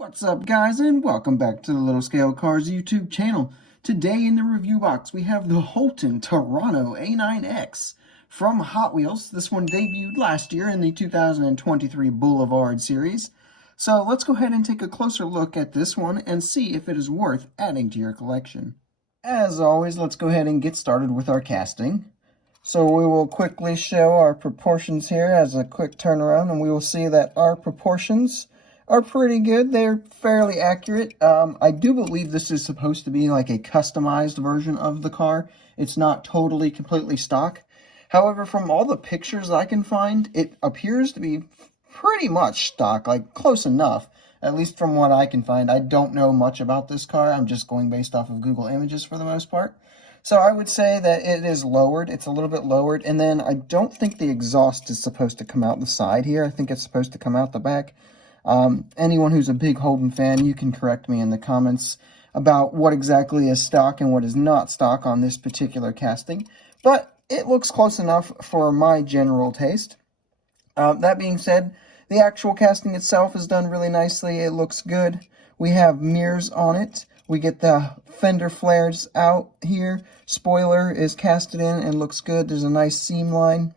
What's up, guys, and welcome back to the Little Scale Cars YouTube channel. Today in the review box we have the Holden Torana A9X from Hot Wheels. This one debuted last year in the 2023 Boulevard series. So let's go ahead and take a closer look at this one and see if it is worth adding to your collection. As always, let's go ahead and get started with our casting. So we will quickly show our proportions here as a quick turnaround, and we will see that our proportions are pretty good. They're fairly accurate. I do believe this is supposed to be like a customized version of the car. It's not totally completely stock. However, from all the pictures I can find, it appears to be pretty much stock, like close enough, at least from what I can find. I don't know much about this car. I'm just going based off of Google Images for the most part. So I would say that it is lowered. It's a little bit lowered. And then I don't think the exhaust is supposed to come out the side here. I think it's supposed to come out the back. Anyone who's a big Holden fan, you can correct me in the comments about what exactly is stock and what is not stock on this particular casting. But it looks close enough for my general taste. That being said, the actual casting itself is done really nicely. It looks good. We have mirrors on it. We get the fender flares out here. Spoiler is casted in and looks good. There's a nice seam line.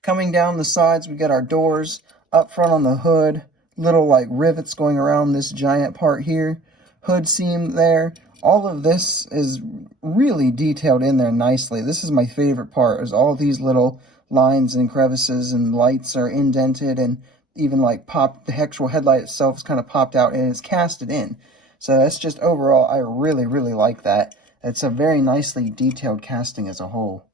Coming down the sides, we get our doors. Up front on the hood, little like rivets going around this giant part here. Hood seam there. All of this is really detailed in there nicely. This is my favorite part, is all these little lines and crevices and lights are indented, and even like the actual headlight itself is kind of popped out and it's casted in. So that's just overall, I really like that. It's a very nicely detailed casting as a whole.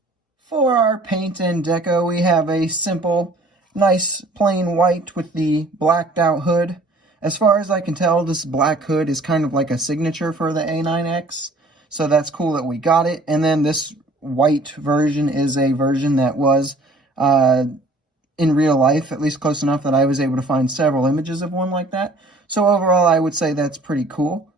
For our paint and deco, we have a simple, nice plain white with the blacked out hood. As far as I can tell, this black hood is kind of like a signature for the A9X. So that's cool that we got it. And then this white version is a version that was in real life, at least close enough that I was able to find several images of one like that. So overall, I would say that's pretty cool.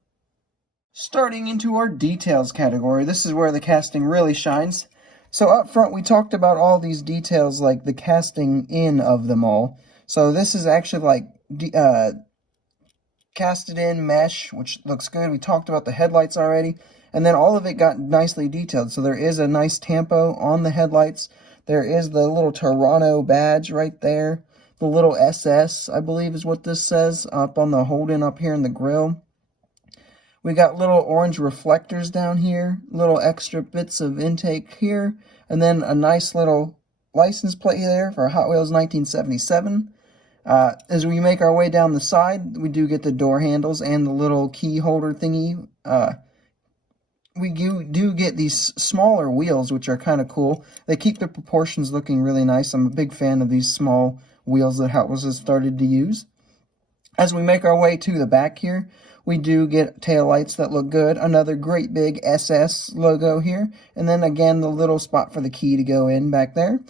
Starting into our details category, this is where the casting really shines. So up front, we talked about all these details, like the casting in of them all. So this is actually like casted in mesh, which looks good. We talked about the headlights already. And then all of it got nicely detailed. So there is a nice tampo on the headlights. There is the little Toronto badge right there. The little SS, I believe is what this says, up on the Holden up here in the grill. We got little orange reflectors down here, little extra bits of intake here, and then a nice little license plate there for Hot Wheels 1977. As we make our way down the side, we do get the door handles and the little key holder thingy. We do get these smaller wheels, which are kind of cool. They keep the proportions looking really nice. I'm a big fan of these small wheels that Hot Wheels has started to use. As we make our way to the back here, we do get taillights that look good. Another great big SS logo here. And then again, the little spot for the key to go in back there.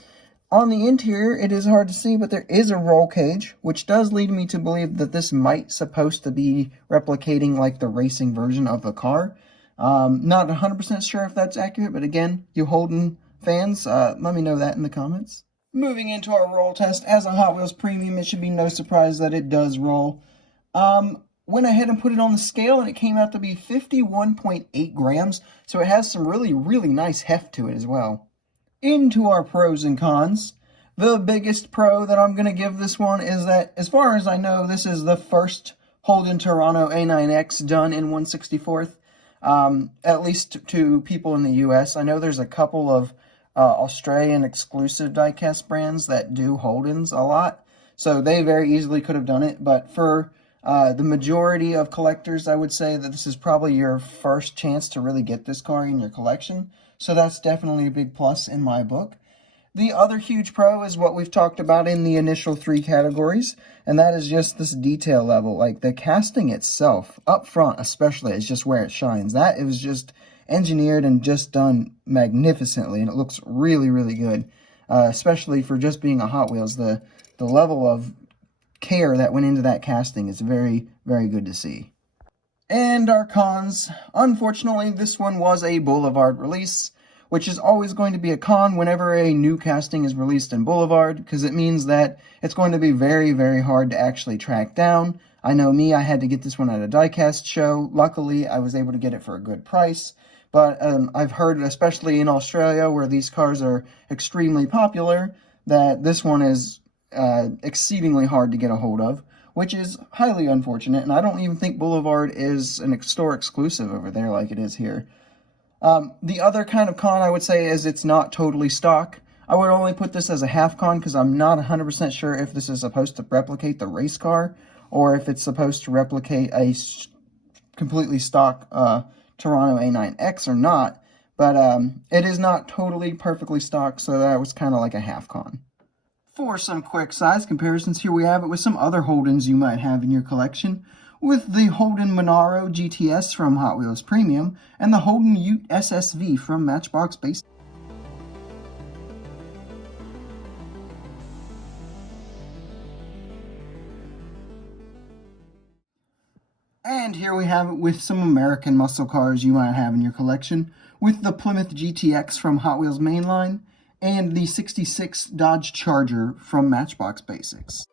On the interior, it is hard to see, but there is a roll cage, which does lead me to believe that this might supposed to be replicating like the racing version of the car. Not 100% sure if that's accurate, but again, you Holden fans, let me know that in the comments. Moving into our roll test, as a Hot Wheels Premium, it should be no surprise that it does roll. Went ahead and put it on the scale, and it came out to be 51.8 grams, so it has some really nice heft to it as well. Into our pros and cons. The biggest pro that I'm going to give this one is that, as far as I know, this is the first Holden Torana A9X done in 1/64th, at least to people in the US. I know there's a couple of Australian exclusive diecast brands that do Holdens a lot, so they very easily could have done it, but for the majority of collectors, I would say that this is probably your first chance to really get this car in your collection. So that's definitely a big plus in my book. The other huge pro is what we've talked about in the initial three categories, and that is just this detail level. Like the casting itself, up front especially, is just where it shines. That it was just engineered and just done magnificently, and it looks really good, especially for just being a Hot Wheels. The level of care that went into that casting is very good to see. And our cons, unfortunately, this one was a Boulevard release, which is always going to be a con whenever a new casting is released in Boulevard, because it means that it's going to be very hard to actually track down. I know me, I had to get this one at a diecast show. Luckily, I was able to get it for a good price. But I've heard, especially in Australia, where these cars are extremely popular, that this one is exceedingly hard to get a hold of, which is highly unfortunate. And I don't even think Boulevard is an store exclusive over there like it is here. The other kind of con I would say is it's not totally stock. I would only put this as a half con because I'm not 100% sure if this is supposed to replicate the race car or if it's supposed to replicate a completely stock Torana A9X or not, but it is not totally perfectly stock, so that was kind of like a half con. For some quick size comparisons, here we have it with some other Holdens you might have in your collection, with the Holden Monaro GTS from Hot Wheels Premium and the Holden Ute SSV from Matchbox Basics. And here we have it with some American muscle cars you might have in your collection, with the Plymouth GTX from Hot Wheels Mainline and the 66 Dodge Charger from Matchbox Basics.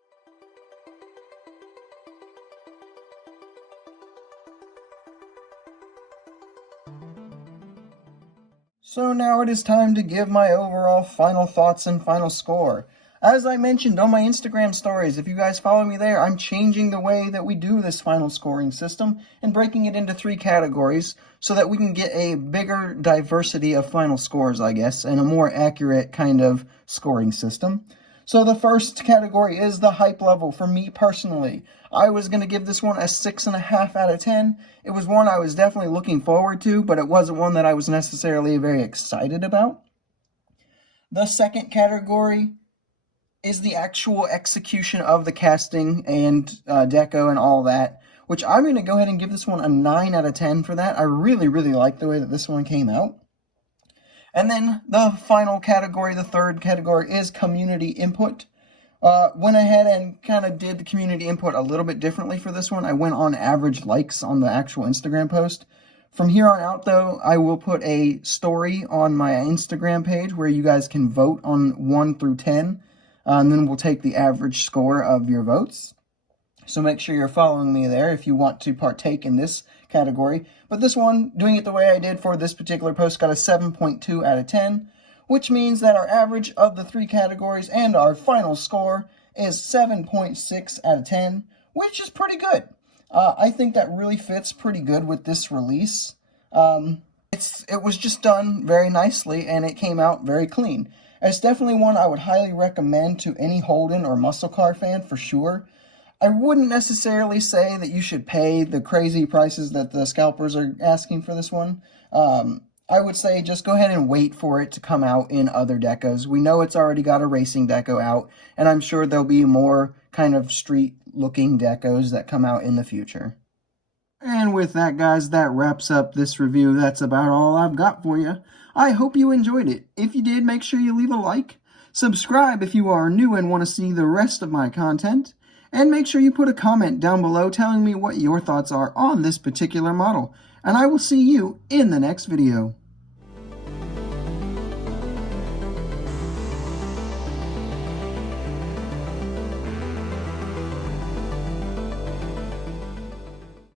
So now it is time to give my overall final thoughts and final score. As I mentioned on my Instagram stories, if you guys follow me there, I'm changing the way that we do this final scoring system and breaking it into 3 categories so that we can get a bigger diversity of final scores, I guess, and a more accurate kind of scoring system. So the first category is the hype level for me personally. I was going to give this one a 6.5 out of 10. It was one I was definitely looking forward to, but it wasn't one that I was necessarily very excited about. The second category is the actual execution of the casting and deco and all that, which I'm going to go ahead and give this one a 9 out of 10 for that. I really, really like the way that this one came out. And then the final category, the third category, is community input. Went ahead and kind of did the community input a little bit differently for this one. I went on average likes on the actual Instagram post. From here on out, though, I will put a story on my Instagram page where you guys can vote on 1 through 10. And then we'll take the average score of your votes. So make sure you're following me there if you want to partake in this category. But this one, doing it the way I did for this particular post, got a 7.2 out of 10, which means that our average of the 3 categories and our final score is 7.6 out of 10, which is pretty good. I think that really fits pretty good with this release. It was just done very nicely, and it came out very clean. It's definitely one I would highly recommend to any Holden or muscle car fan for sure. I wouldn't necessarily say that you should pay the crazy prices that the scalpers are asking for this one. I would say just go ahead and wait for it to come out in other decos. We know it's already got a racing deco out, and I'm sure there'll be more kind of street-looking decos that come out in the future. And with that, guys, that wraps up this review. That's about all I've got for you. I hope you enjoyed it. If you did, make sure you leave a like. Subscribe if you are new and want to see the rest of my content. And make sure you put a comment down below telling me what your thoughts are on this particular model. And I will see you in the next video.